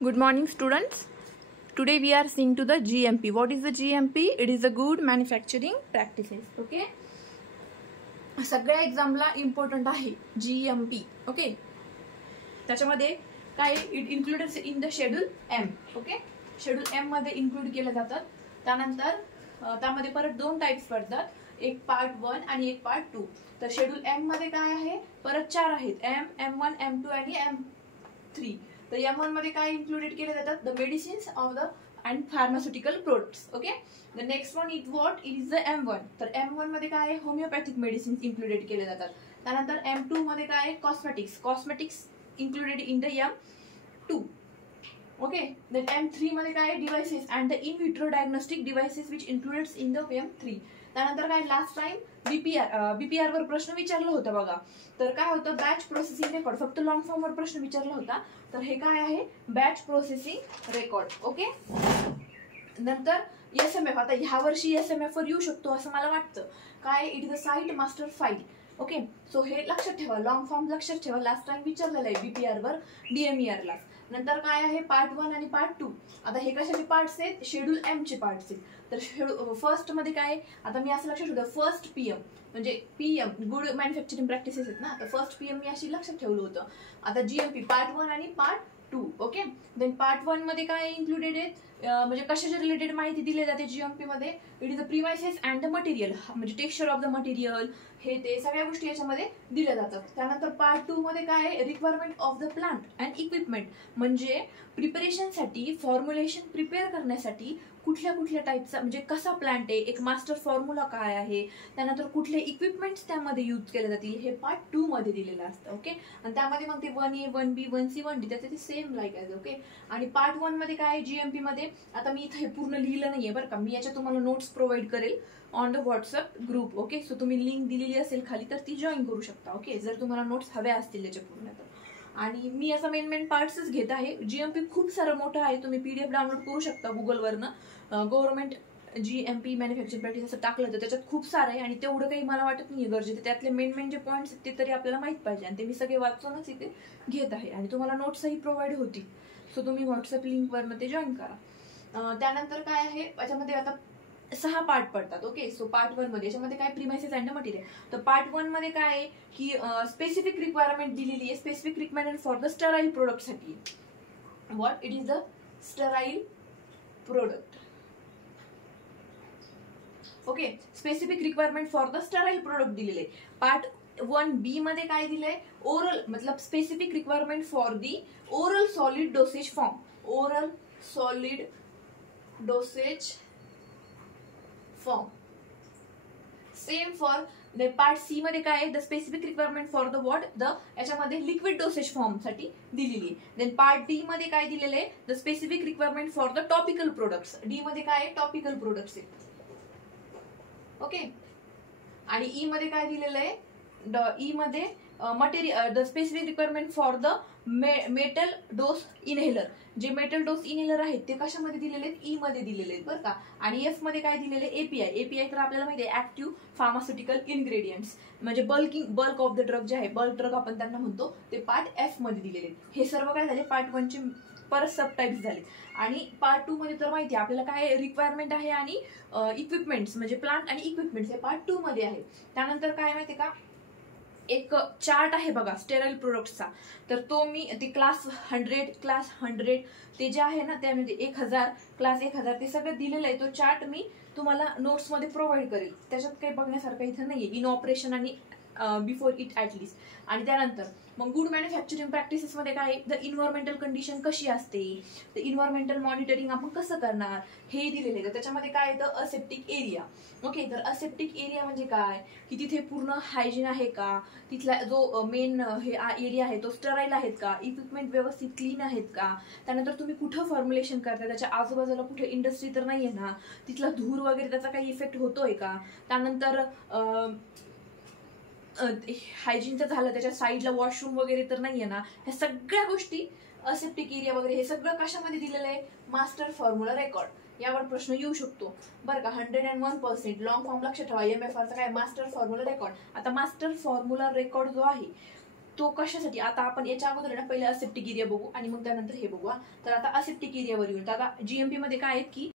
Good morning, students. Today we are seeing to the GMP. What is the GMP? It is the good manufacturing practices. Okay. सगळ्या एक्झामला important आहे GMP. Okay. त्याच्यामध्ये काय it included in the schedule M. Okay. Schedule M मध्ये include केले जातात. त्यानंतर त्यामध्ये परत दोन टाइप्स पडतात, एक पार्ट 1 आणि एक पार्ट 2. तर शेड्यूल M मध्ये काय आहे, परत 4 आहेत, M1, M2 आणि M3. तर M1 मध्ये काय इन्क्लुडेड केले जातात, the medicines of the and pharmaceutical products. Okay. The next one is what is the M1. तर M1 मध्ये काय आहे, होमिओपॅथिक मेडिसिन्स इन्क्लुडेड केले जातात. त्यानंतर M2 मध्ये काय आहे, cosmetics included in the M2. Okay. Then M3 मध्ये काय आहे, devices and the in vitro diagnostic devices which included in the M3. त्यानंतर काय, लास्ट टाइम बीपीआर वर प्रश्न विचारला होता बघा. तर काय होतं, बॅच प्रोसेसिंग रेकॉर्ड, फक्त लॉंग फॉर्म वर प्रश्न विचारला होता. तर हे काय आहे, बॅच प्रोसेसिंग रेकॉर्ड. ओके. नंतर एसएमएफ, आता ह्या वर्षी एसएमएफ वर येऊ शकतो असं मला वाटतं. काय, it is a site master file. Okay. So हे लक्षात ठेवा, लॉंग फॉर्म लक्षात ठेवा, लास्ट टाइम विचारलेलं आहे बीपीआर वर DMER ला. नंतर काय आहे, पार्ट 1 आणि पार्ट 2. आता हे कशाचे पार्ट्स आहेत, शेड्यूल M चे पार्ट्स आहेत. तर फर्स्ट मध्ये काय, आता मी असं लक्षात ठेवलं, फर्स्ट PM म्हणजे PM गुड मॅन्युफॅक्चरिंग प्रॅक्टिसेस आहेत ना. तर फर्स्ट PM मी अशी लक्षात ठेवलं होतं. आता GMP पार्ट 1 आणि पार्ट 2. ओके. देन पार्ट 1 मध्ये काय इन्क्लुडेड आहेत, म्हणजे कशाच्या रिलेटेड माहिती दिली जाते GMP मध्ये, it is the premises and the material, म्हणजे टेक्स्चर ऑफ द मटेरियल, हे ते सगळ्या गोष्टी याच्यामध्ये दिल्या जातात. त्यानंतर पार्ट 2 मध्ये काय आहे, requirement of the plant and equipment, म्हणजे प्रिपरेशनसाठी, फॉर्म्युलेशन प्रिपेअर करण्यासाठी कुठल्या कुठल्या टाईपचा, म्हणजे कसा प्लांट आहे, एक मास्टर फॉर्म्युला काय आहे, त्यानंतर कुठले इक्विपमेंट्स त्यामध्ये यूज केले जातील, हे पार्ट 2 मध्ये दिलेलं असतं. ओके. आणि त्यामध्ये मग ते 1A 1B 1C 1D त्याचे ते सेम लाईक आहे. ओके. आणि पार्ट 1 मध्ये काय, GMP मध्ये, आता मी इथे पूर्ण लिहिलं नाहीये बरं का, मी याच्या तुम्हाला नोट्स प्रोव्हाइड करेल on the WhatsApp group. Okay. So तुम्ही लिंक दिलेली असेल खाली, तर ती जॉईन करू शकता. ओके. जर तुम्हाला नोट्स हव्या असतील त्याच्या पूर्ण तर. आणि मी असं मेन पार्ट्सच घेत आहे. GMP खूप सारं मोठं आहे, तुम्ही PDF डाउनलोड करू शकता गुगलवरनं. गव्हर्नमेंट GMP मॅन्युफॅक्चरिंग प्रॅक्टिस असं टाकलं तर त्याच्यात खूप सारं आहे आणि तेवढं काही मला वाटत नाहीये गरजेचं. त्यातले मेन जे पॉईंट्स आहेत ते तरी आपल्याला माहित पाहिजे आणि ते मी सगळे वाचूनच इथे घेत आहे आणि तुम्हाला नोट्सही प्रोव्हाइड होतील. सो तुम्ही व्हॉट्सअप लिंकवरनं ते जॉईन करा. त्यानंतर काय आहे, याच्यामध्ये आता 6 पार्ट पडतात. ओके. सो पार्ट 1 मध्ये याच्यामध्ये काय, प्रिमायसेस अँड मटेरियल. तर पार्ट 1 मध्ये काय आहे की स्पेसिफिक रिक्वायरमेंट दिलेली आहे, specific requirement for the sterile product साठी. What it is the sterile product. Okay. Specific requirement for the sterile product दिलेले. पार्ट 1B मध्ये काय दिलंय, ओरल, मतलब specific requirement for the oral solid dosage form. Oral solid dosage form. Same for part C मध्ये काय आहे, the specific requirement for the what, the याच्यामध्ये liquid dosage form साठी दिलेली आहे. देन पार्ट D मध्ये काय दिलेलं आहे, the specific requirement for the topical products. D मध्ये काय आहे, टॉपिकल प्रोडक्ट्स आहे. ओके. आणि E मध्ये काय दिलेलं आहे, E मध्ये material, the specific requirement for the metal dose inhaler. जे मेटल डोस इनहेलर आहेत ते कशामध्ये दिलेले आहेत, E मध्ये दिलेले आहेत बरं का. आणि F मध्ये काय दिलेले, API तर आपल्याला माहिती आहे, ऍक्टिव्ह फार्मास्युटिकल इन्ग्रेडियंट्स, म्हणजे बल्क ऑफ द ड्रग जे आहे, बल्क ड्रग आपण त्यांना म्हणतो, ते पार्ट F मध्ये दिलेले आहेत. हे सर्व काय झाले, पार्ट 1 चे परत सब टाइप्स झाले. आणि पार्ट 2 मध्ये तर माहिती आहे आपल्याला काय रिक्वायरमेंट आहे आणि इक्विपमेंट्स, म्हणजे प्लांट आणि इक्विपमेंट्स, हे पार्ट 2 मध्ये आहे. त्यानंतर काय माहिती का, एक चार्ट आहे बघा स्टेराईल प्रोडक्ट्सचा. तर तो मी ते क्लास 100 ते जे आहे ना, त्यामध्ये 1000 क्लास 1000 ते सगळं दिलेलं आहे. तो चार्ट मी तुम्हाला नोट्स मध्ये प्रोव्हाइड करेल. त्याच्यात काही बघण्यासारखं इथं नाहीये, इन ऑपरेशन आणि बिफोर इट ऍटलिस्ट. आणि त्यानंतर मग गुड मॅन्युफॅक्चरिंग प्रॅक्टिसेस मध्ये काय, द इन्व्हायरमेंटल कंडिशन कशी असते, द इन्व्हायरमेंटल मॉनिटरिंग आपण कसं करणार, हे दिलेलं आहे. त्याच्यामध्ये काय येतं, असेप्टिक एरिया. ओके. तर असेप्टिक एरिया म्हणजे काय, की तिथे पूर्ण हायजीन आहे का, तिथला जो मेन हे एरिया आहे तो स्टराईल आहेत का, इक्विपमेंट व्यवस्थित क्लीन आहेत का, त्यानंतर तुम्ही कुठं फॉर्म्युलेशन करताय, त्याच्या आजूबाजूला कुठे इंडस्ट्री तर नाहीये ना, तिथला धूर वगैरे त्याचा काही इफेक्ट होतोय का, त्यानंतर हायजीनचं झालं, त्याच्या साईडला वॉशरूम वगैरे तर नाहीये ना, ह्या सगळ्या गोष्टी, असेप्टिक एरिया वगैरे, हे सगळं कशामध्ये दिलेलं आहे, मास्टर फॉर्म्युला रेकॉर्ड. यावर प्रश्न येऊ शकतो बरं का. 101% लॉंग फॉर्म लक्षात ठेवा, MFR चा काय, मास्टर फॉर्म्युला रेकॉर्ड. आता मास्टर फॉर्म्युला रेकॉर्ड जो आहे तो कशासाठी, आता आपण याच्या अगोदर ना पहिले असेप्टिक एरिया बघू आणि मग त्यानंतर हे बघू. तर आता असेप्टिक एरियावर येऊ. तर आता जीएमपी मध्ये काय आहेत की